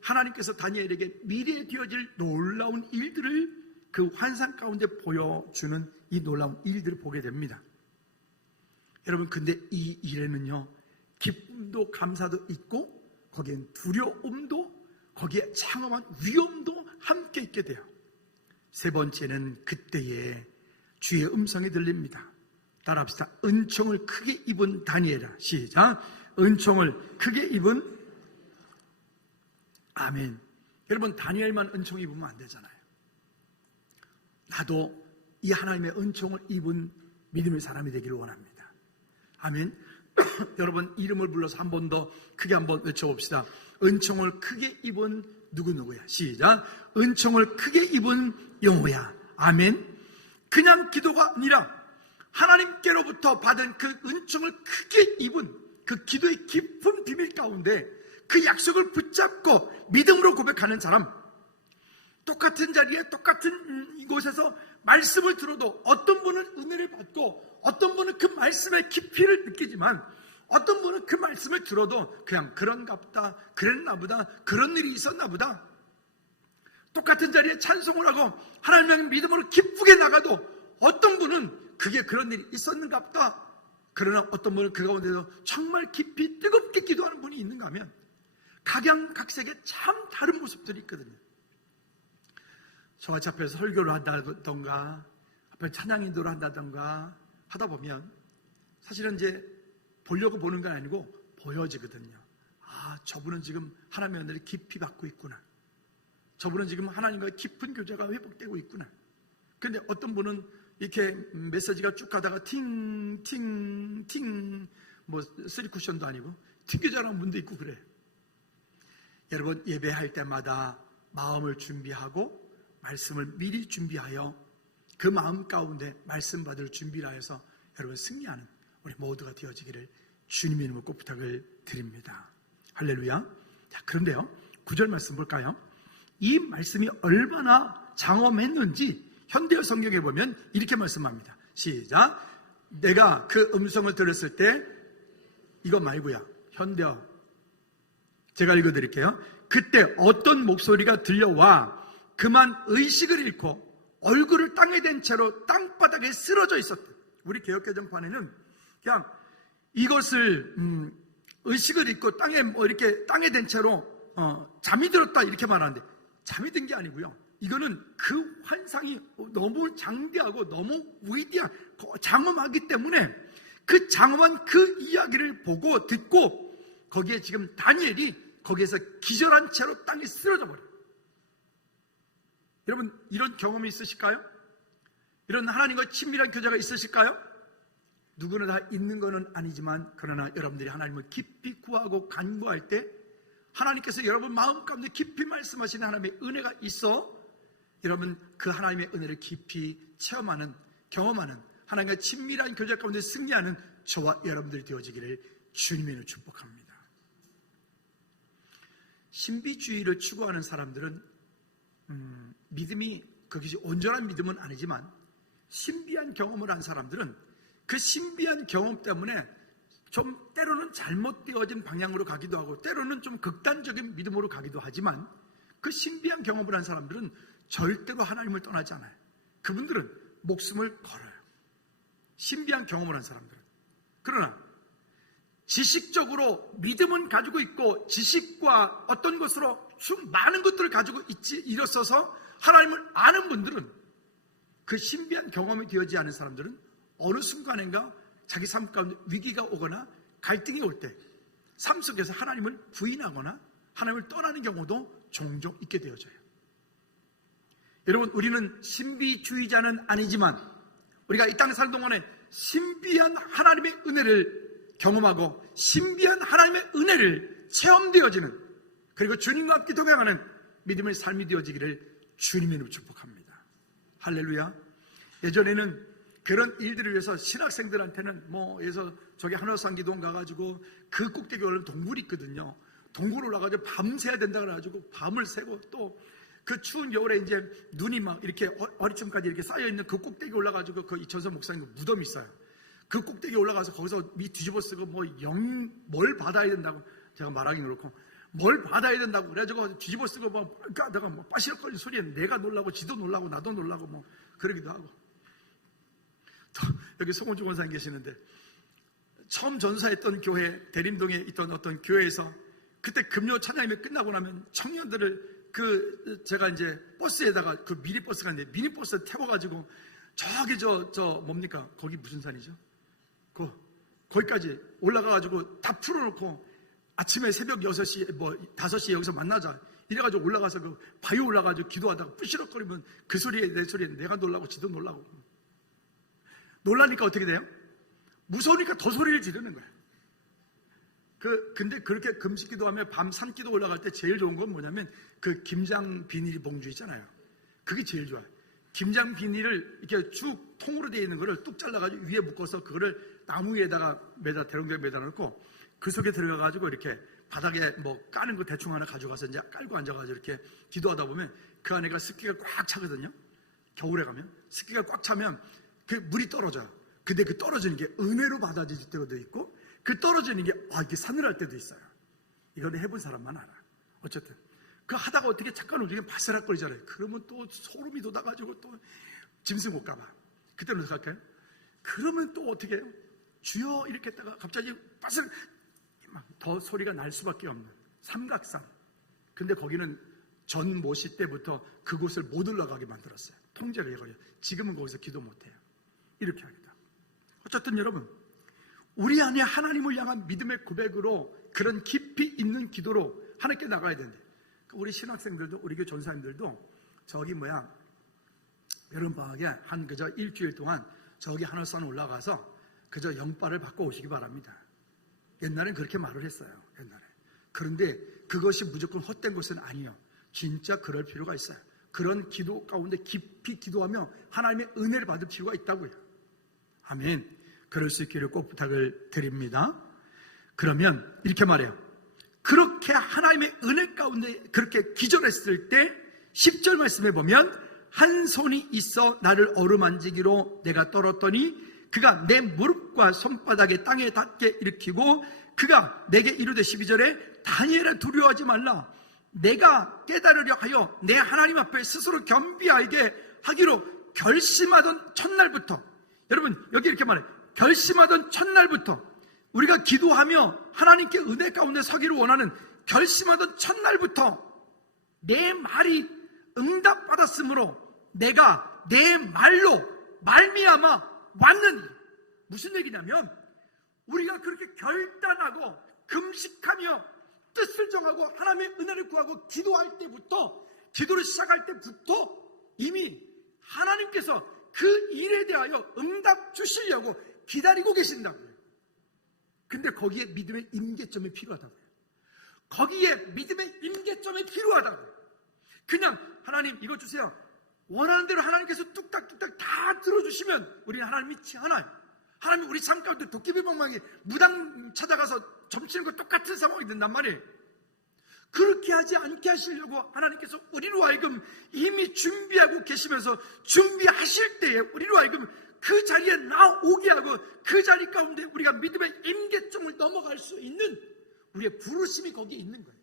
하나님께서 다니엘에게 미래에 되어질 놀라운 일들을 그 환상 가운데 보여주는 이 놀라운 일들을 보게 됩니다. 여러분, 근데 이 일에는요, 기쁨도 감사도 있고 거기엔 두려움도, 거기에 장엄한 위험도 함께 있게 돼요. 세 번째는 그때에 주의 음성이 들립니다. 따라합시다. 은총을 크게 입은 다니엘아. 시작. 은총을 크게 입은, 아멘. 여러분, 다니엘만 은총 입으면 안 되잖아요. 나도 이 하나님의 은총을 입은 믿음의 사람이 되기를 원합니다. 아멘. 여러분, 이름을 불러서 한 번 더 크게 한번 외쳐봅시다. 은총을 크게 입은 누구누구야. 시작. 은총을 크게 입은 영호야. 아멘. 그냥 기도가 아니라 하나님께로부터 받은 그 은총을 크게 입은 그 기도의 깊은 비밀 가운데 그 약속을 붙잡고 믿음으로 고백하는 사람, 똑같은 자리에 똑같은 이곳에서 말씀을 들어도 어떤 분은 은혜를 받고 어떤 분은 그 말씀의 깊이를 느끼지만 어떤 분은 그 말씀을 들어도 그냥 그런가 보다, 그랬나 보다, 그런 일이 있었나 보다. 똑같은 자리에 찬송을 하고 하나님의 믿음으로 기쁘게 나가도 어떤 분은 그게 그런 일이 있었는가 보다. 그러나 어떤 분은 그 가운데서 정말 깊이 뜨겁게 기도하는 분이 있는가 하면 각양각색의 참 다른 모습들이 있거든요. 저같이 앞에서 설교를 한다던가 앞에 찬양 인도를 한다던가 하다 보면 사실은 이제 보려고 보는 건 아니고 보여지거든요. 아, 저분은 지금 하나님의 은혜를 깊이 받고 있구나. 저분은 지금 하나님과의 깊은 교제가 회복되고 있구나. 그런데 어떤 분은 이렇게 메시지가 쭉 가다가 팅팅팅 뭐 쓰리 쿠션도 아니고 튕겨자라는 분도 있고 그래요. 여러분, 예배할 때마다 마음을 준비하고 말씀을 미리 준비하여 그 마음 가운데 말씀 받을 준비를 하여서 여러분 승리하는 우리 모두가 되어지기를 주님의 이름으로 꼭 부탁을 드립니다. 할렐루야. 자, 그런데요, 9절 말씀 볼까요? 이 말씀이 얼마나 장엄했는지 현대어 성경에 보면 이렇게 말씀합니다. 시작. 내가 그 음성을 들었을 때, 이거 말고요, 현대어 제가 읽어드릴게요. 그때 어떤 목소리가 들려와 그만 의식을 잃고 얼굴을 땅에 댄 채로 땅바닥에 쓰러져 있었다. 우리 개역개정판에는 그냥 이것을 의식을 잃고 땅에 뭐 이렇게 땅에 댄 채로 잠이 들었다 이렇게 말하는데, 잠이 든 게 아니고요, 이거는 그 환상이 너무 장대하고 너무 위대한, 장엄하기 때문에 그 장엄한 그 이야기를 보고 듣고 거기에 지금 다니엘이 거기에서 기절한 채로 땅에 쓰러져 버려요. 여러분, 이런 경험이 있으실까요? 이런 하나님과 친밀한 교제가 있으실까요? 누구나 다 있는 것은 아니지만, 그러나 여러분들이 하나님을 깊이 구하고 간구할 때 하나님께서 여러분 마음 가운데 깊이 말씀하시는 하나님의 은혜가 있어 여러분 그 하나님의 은혜를 깊이 체험하는, 경험하는, 하나님과 친밀한 교제 가운데 승리하는 저와 여러분들이 되어지기를 주님의 이름으로 축복합니다. 신비주의를 추구하는 사람들은 믿음이 그것이 온전한 믿음은 아니지만 신비한 경험을 한 사람들은 그 신비한 경험 때문에 좀 때로는 잘못되어진 방향으로 가기도 하고 때로는 좀 극단적인 믿음으로 가기도 하지만 그 신비한 경험을 한 사람들은 절대로 하나님을 떠나지 않아요. 그분들은 목숨을 걸어요. 신비한 경험을 한 사람들은. 그러나 지식적으로 믿음은 가지고 있고 지식과 어떤 것으로 많은 것들을 가지고 일어서서 하나님을 아는 분들은, 그 신비한 경험이 되어지지 않은 사람들은 어느 순간인가 자기 삶 가운데 위기가 오거나 갈등이 올 때 삶 속에서 하나님을 부인하거나 하나님을 떠나는 경우도 종종 있게 되어져요. 여러분, 우리는 신비주의자는 아니지만 우리가 이 땅에 사는 동안에 신비한 하나님의 은혜를 경험하고 신비한 하나님의 은혜를 체험되어지는, 그리고 주님과 함께 동행하는 믿음의 삶이 되어지기를 주님의 이름으로 축복합니다. 할렐루야. 예전에는 그런 일들을 위해서 신학생들한테는 예서 저기 한월산 기도원 가가지고 그 꼭대기에 올라가는 동굴이 있거든요. 동굴 올라가지고 밤새야 된다 그래가지고 밤을 새고, 또 그 추운 겨울에 이제 눈이 막 이렇게 어리쯤까지 이렇게 쌓여있는 그 꼭대기 올라가지고 그 이천선 목사님 무덤이 있어요. 그 꼭대기 올라가서 거기서 뒤집어 쓰고 뭘 받아야 된다고, 제가 말하기는 그렇고 뭘 받아야 된다고 그래가지고 뒤집어 쓰고 내가 빠시락거리는 소리에 내가 놀라고 지도 놀라고 나도 놀라고 그러기도 하고. 여기 송원주 권사님 계시는데, 처음 전사했던 교회 대림동에 있던 어떤 교회에서 그때 금요 찬양이 끝나고 나면 청년들을 제가 이제 버스에다가 그 미니버스가 있는데 미니버스 태워가지고 저기 뭡니까? 거기 무슨 산이죠? 거기까지 올라가가지고 다 풀어놓고 아침에 새벽 6시 5시에 여기서 만나자 이래가지고 올라가서 그 바위 올라가지고 기도하다가 뿌시럭거리면 그 소리에 내 소리에 내가 놀라고 지도 놀라고. 놀라니까 어떻게 돼요? 무서우니까 더 소리를 지르는 거야. 근데 그렇게 금식 기도하며 밤 산기도 올라갈 때 제일 좋은 건 뭐냐면 그 김장 비닐 봉주 있잖아요. 그게 제일 좋아요. 김장 비닐을 이렇게 쭉 통으로 되어 있는 거를 뚝 잘라가지고 위에 묶어서 그거를 나무 위에다가 대롱대롱 매다 놓고 그 속에 들어가가지고 이렇게 바닥에 까는 거 대충 하나 가져가서 이제 깔고 앉아가지고 이렇게 기도하다 보면 그 안에가 습기가 꽉 차거든요. 겨울에 가면 습기가 꽉 차면 그 물이 떨어져요. 근데 그 떨어지는 게 은혜로 받아들일 때도 있고, 그 떨어지는 게 이게 사늘할 때도 있어요. 이거는 해본 사람만 알아. 어쨌든 그 하다가 어떻게 잠깐 움직이면 바스락거리잖아요. 그러면 또 소름이 돋아가지고 또 짐승 못 가봐. 그때는 어떻게 할까요? 그러면 또 어떻게 해요? 주여 이렇게 했다가 갑자기 바스락 더 소리가 날 수밖에 없는 삼각산. 근데 거기는 전 모시 때부터 그곳을 못 올라가게 만들었어요. 통제를 해버려요. 지금은 거기서 기도 못해요. 이렇게 하겠다. 어쨌든 여러분, 우리 안에 하나님을 향한 믿음의 고백으로 그런 깊이 있는 기도로 하나님께 나가야 되는데, 우리 신학생들도 우리 교회 전사님들도 여름방학에 한 그저 일주일 동안 저기 하늘산 올라가서 그저 영빨을 받고 오시기 바랍니다. 옛날엔 그렇게 말을 했어요. 옛날에. 그런데 그것이 무조건 헛된 것은 아니에요. 진짜 그럴 필요가 있어요. 그런 기도 가운데 깊이 기도하며 하나님의 은혜를 받을 필요가 있다고요. 아멘. 그럴 수 있기를 꼭 부탁을 드립니다. 그러면 이렇게 말해요. 그렇게 하나님의 은혜 가운데 그렇게 기절했을 때 10절 말씀에 보면, 한 손이 있어 나를 어루만지기로 내가 떨었더니 그가 내 무릎과 손바닥에 땅에 닿게 일으키고 그가 내게 이르되 12절에 다니엘아 두려워하지 말라. 내가 깨달으려 하여 내 하나님 앞에 스스로 겸비하게 하기로 결심하던 첫날부터. 여러분 여기 이렇게 말해요. 결심하던 첫날부터 우리가 기도하며 하나님께 은혜 가운데 서기를 원하는 결심하던 첫날부터 내 말이 응답받았으므로 내가 내 말로 말미암아 왔느니. 무슨 얘기냐면 우리가 그렇게 결단하고 금식하며 뜻을 정하고 하나님의 은혜를 구하고 기도할 때부터, 기도를 시작할 때부터 이미 하나님께서 그 일에 대하여 응답 주시려고 기다리고 계신다고요. 근데 거기에 믿음의 임계점이 필요하다고요. 거기에 믿음의 임계점이 필요하다고요. 그냥 하나님 이거 주세요. 원하는 대로 하나님께서 뚝딱뚝딱 다 들어주시면 우리는 하나님 믿지 않아요. 하나님 우리 삶 가운데 도깨비 방망이 무당 찾아가서 점치는 거 똑같은 상황이 된단 말이에요. 그렇게 하지 않게 하시려고 하나님께서 우리로 하여금 이미 준비하고 계시면서 준비하실 때에 우리로 하여금 그 자리에 나오게 하고 그 자리 가운데 우리가 믿음의 임계점을 넘어갈 수 있는 우리의 부르심이 거기에 있는 거예요.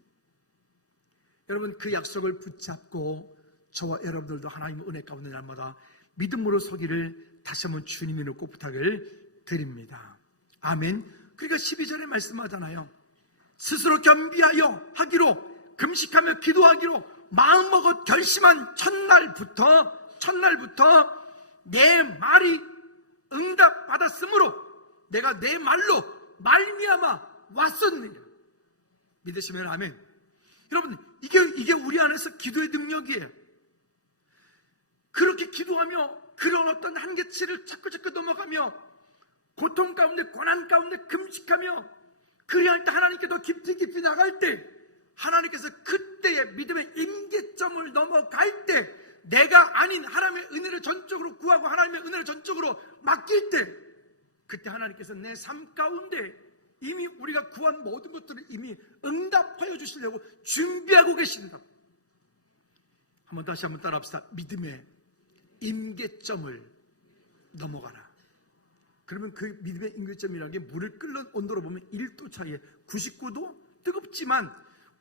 여러분 그 약속을 붙잡고 저와 여러분들도 하나님의 은혜 가운데 날마다 믿음으로 서기를 다시 한번 주님으로 꼭 부탁을 드립니다. 아멘. 그러니까 12절에 말씀하잖아요. 스스로 겸비하여 하기로, 금식하며 기도하기로 마음먹어 결심한 첫날부터 내 말이 응답받았으므로 내가 내 말로 말미암아 왔었느니라. 믿으시면 아멘. 여러분 이게 우리 안에서 기도의 능력이에요. 그렇게 기도하며 그런 어떤 한계치를 자꾸 넘어가며 고통 가운데 고난 가운데 금식하며 그래야 할 때 하나님께 더 깊이 나갈 때 하나님께서 그때의 믿음의 임계점을 넘어갈 때 내가 아닌 하나님의 은혜를 전적으로 구하고 하나님의 은혜를 전적으로 맡길 때 그때 하나님께서 내 삶 가운데 이미 우리가 구한 모든 것들을 이미 응답하여 주시려고 준비하고 계신다. 다시 한번 따라합시다. 믿음의 임계점을 넘어가라. 그러면 그 믿음의 임계점이라는 게 물을 끓는 온도로 보면 1도 차이에 99도 뜨겁지만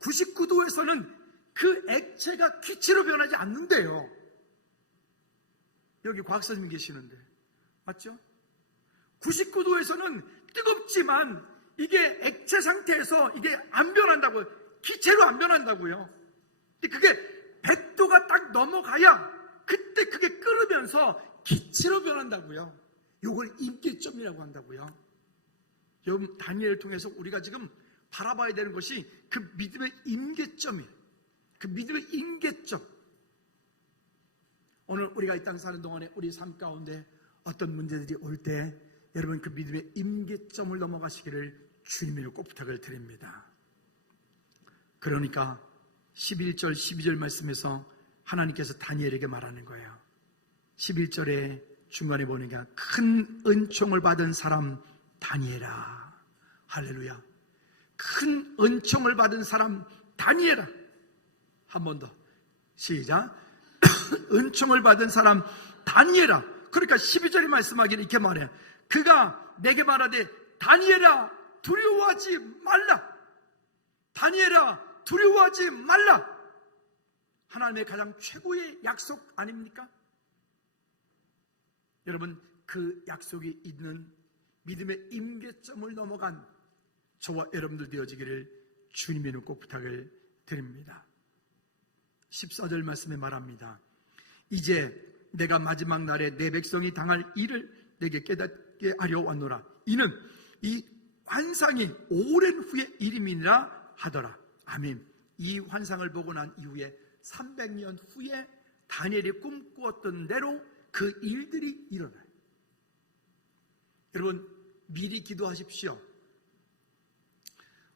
99도에서는 그 액체가 기체로 변하지 않는데요. 여기 과학선생님 계시는데 맞죠? 99도에서는 뜨겁지만 이게 액체 상태에서 이게 안 변한다고요. 기체로 안 변한다고요. 근데 그게 100도가 딱 넘어가야 그때 그게 끓으면서 기체로 변한다고요. 요걸 임계점이라고 한다고요. 여러분 다니엘을 통해서 우리가 지금 바라봐야 되는 것이 그 믿음의 임계점이에요. 그 믿음의 임계점. 오늘 우리가 이 땅 사는 동안에 우리 삶 가운데 어떤 문제들이 올 때 여러분 그 믿음의 임계점을 넘어가시기를 주님으로 꼭 부탁을 드립니다. 그러니까 11절 12절 말씀에서 하나님께서 다니엘에게 말하는 거예요. 11절에 중간에 보니까 큰 은총을 받은 사람 다니엘아. 할렐루야. 큰 은총을 받은 사람 다니엘아. 한 번 더 시작. 은총을 받은 사람 다니엘아. 그러니까 12절에 말씀하기를 이렇게 말해요. 그가 내게 말하되 다니엘아 두려워하지 말라. 다니엘아 두려워하지 말라. 하나님의 가장 최고의 약속 아닙니까? 여러분 그 약속이 있는 믿음의 임계점을 넘어간 저와 여러분들 되어지기를 주님의 이름으로 꼭 부탁을 드립니다. 14절 말씀에 말합니다. 이제 내가 마지막 날에 내 백성이 당할 일을 내게 깨닫게 하려 왔노라. 이는 이 환상이 오랜 후의 일임이니라 하더라. 아멘. 이 환상을 보고 난 이후에 300년 후에 다니엘이 꿈꾸었던 대로 그 일들이 일어나요. 여러분 미리 기도하십시오.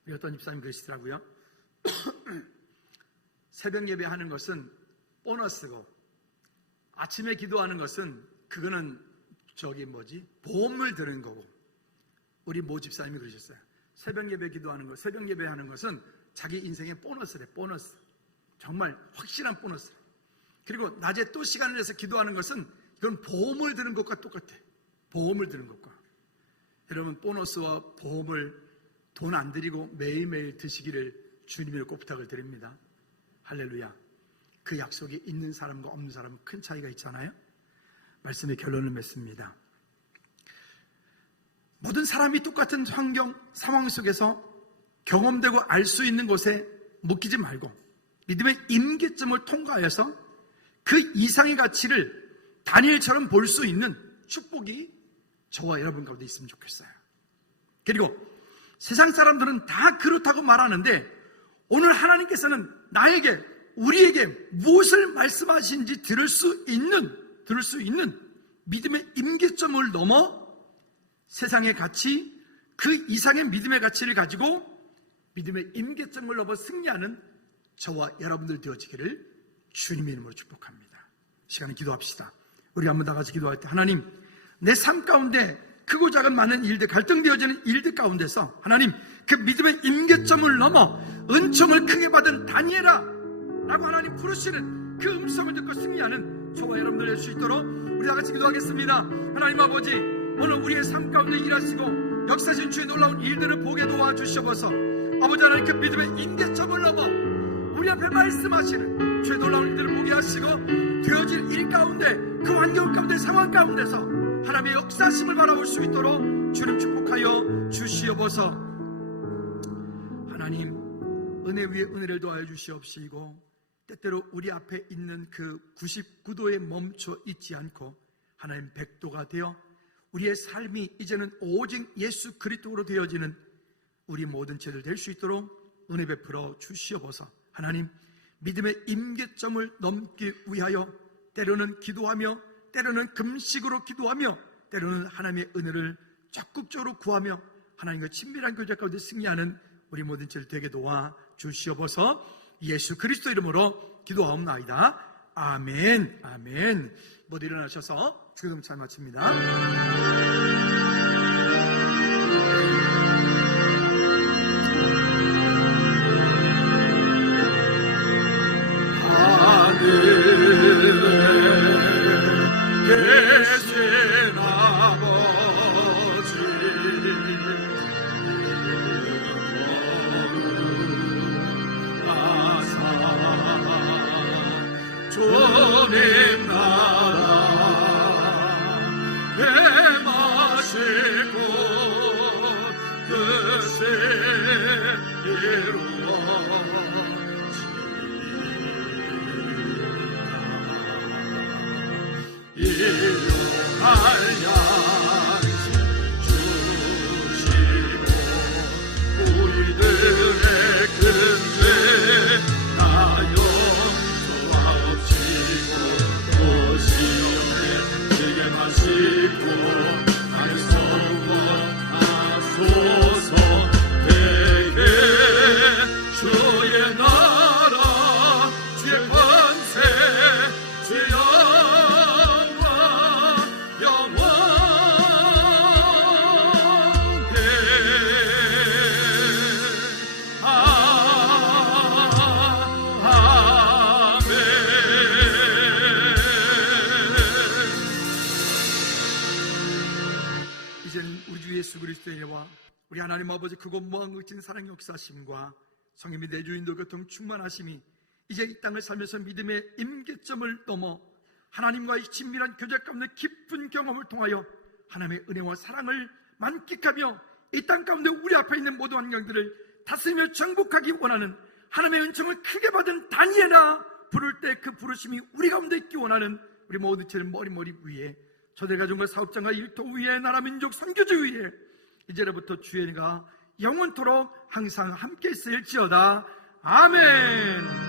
우리 어떤 집사님 그러시더라고요. 새벽 예배하는 것은 보너스고 아침에 기도하는 것은 그거는 보험을 드는 거고. 우리 모 집사님이 그러셨어요. 새벽 예배 기도하는 것, 새벽 예배하는 것은 자기 인생의 보너스래. 보너스. 정말 확실한 보너스. 그리고 낮에 또 시간을 내서 기도하는 것은 이건 보험을 드는 것과 똑같아. 보험을 드는 것과. 여러분 보너스와 보험을 돈 안 들이고 매일매일 드시기를 주님의 꼭 부탁을 드립니다. 할렐루야. 그 약속이 있는 사람과 없는 사람은 큰 차이가 있잖아요. 말씀의 결론을 맺습니다. 모든 사람이 똑같은 환경, 상황 속에서 경험되고 알 수 있는 곳에 묶이지 말고 믿음의 임계점을 통과하여서 그 이상의 가치를 다니엘처럼 볼 수 있는 축복이 저와 여러분 가운데 있으면 좋겠어요. 그리고 세상 사람들은 다 그렇다고 말하는데 오늘 하나님께서는 나에게, 우리에게 무엇을 말씀하시는지 들을 수 있는 믿음의 임계점을 넘어 세상의 가치, 그 이상의 믿음의 가치를 가지고 믿음의 임계점을 넘어 승리하는 저와 여러분들 되어지기를 주님의 이름으로 축복합니다. 시간에 기도합시다. 우리 한번 다 같이 기도할 때 하나님, 내 삶 가운데 크고 작은 많은 일들, 갈등되어지는 일들 가운데서 하나님 그 믿음의 임계점을 넘어 은총을 크게 받은 다니엘아 라고 하나님 부르시는 그 음성을 듣고 승리하는 저와 여러분들 될 수 있도록 우리 다 같이 기도하겠습니다. 하나님 아버지, 오늘 우리의 삶 가운데 일하시고 역사신 주의 놀라운 일들을 보게 도와주시옵소서. 아버지 하나님 그 믿음의 임계점을 넘어 우리 앞에 말씀하시는 주의 놀라운 일들을 보게 하시고 되어질 일 가운데, 그 환경 가운데, 상황 가운데서 하나님의 역사심을 바라볼 수 있도록 주님 축복하여 주시옵소서. 하나님 은혜 위에 은혜를 더하여 주시옵시고 때때로 우리 앞에 있는 그 99도에 멈춰 있지 않고 하나님 100도가 되어 우리의 삶이 이제는 오직 예수 그리스도로 되어지는 우리 모든 죄들 될 수 있도록 은혜 베풀어 주시옵소서. 하나님 믿음의 임계점을 넘기 위하여 때로는 기도하며, 때로는 금식으로 기도하며, 때로는 하나님의 은혜를 적극적으로 구하며 하나님과 친밀한 교제 가운데 승리하는 우리 모든 들 되게 도와 주시옵소서. 예수 그리스도 이름으로 기도하옵나이다. 아멘. 아멘. 모두 일어나셔서 주기도문찬 마칩니다. 계신 아버지, 주님 나라 해마시고 뜻을 이루어지리라. 일용할 양식 주시고 우리들의 근죄 다 용서하옵시고 또 시험에 들게 마시고 나를 성공하소서. 대개 주의 나라 주의 권세 주의 영광 영원해. 아멘. 이제는 우리 주 예수 그리스도의 은혜와 우리 하나님 아버지 크고 무한극진 사랑의 역사심과 성령의 내주인도 교통 충만하심이 이제 이 땅을 살면서 믿음의 임계점을 넘어 하나님과의 친밀한 교제 가운데 깊은 경험을 통하여 하나님의 은혜와 사랑을 만끽하며 이 땅 가운데 우리 앞에 있는 모든 환경들을 다스리며 정복하기 원하는 하나님의 은총을 크게 받은 다니엘아 부를 때 그 부르심이 우리 가운데 있기 원하는 우리 모두 제 머리 위에 저들 가정과 사업장과 일터 위에 나라 민족 선교주 위에 이제로부터 주의 은혜가 영원토록 항상 함께 있을지어다. 아멘.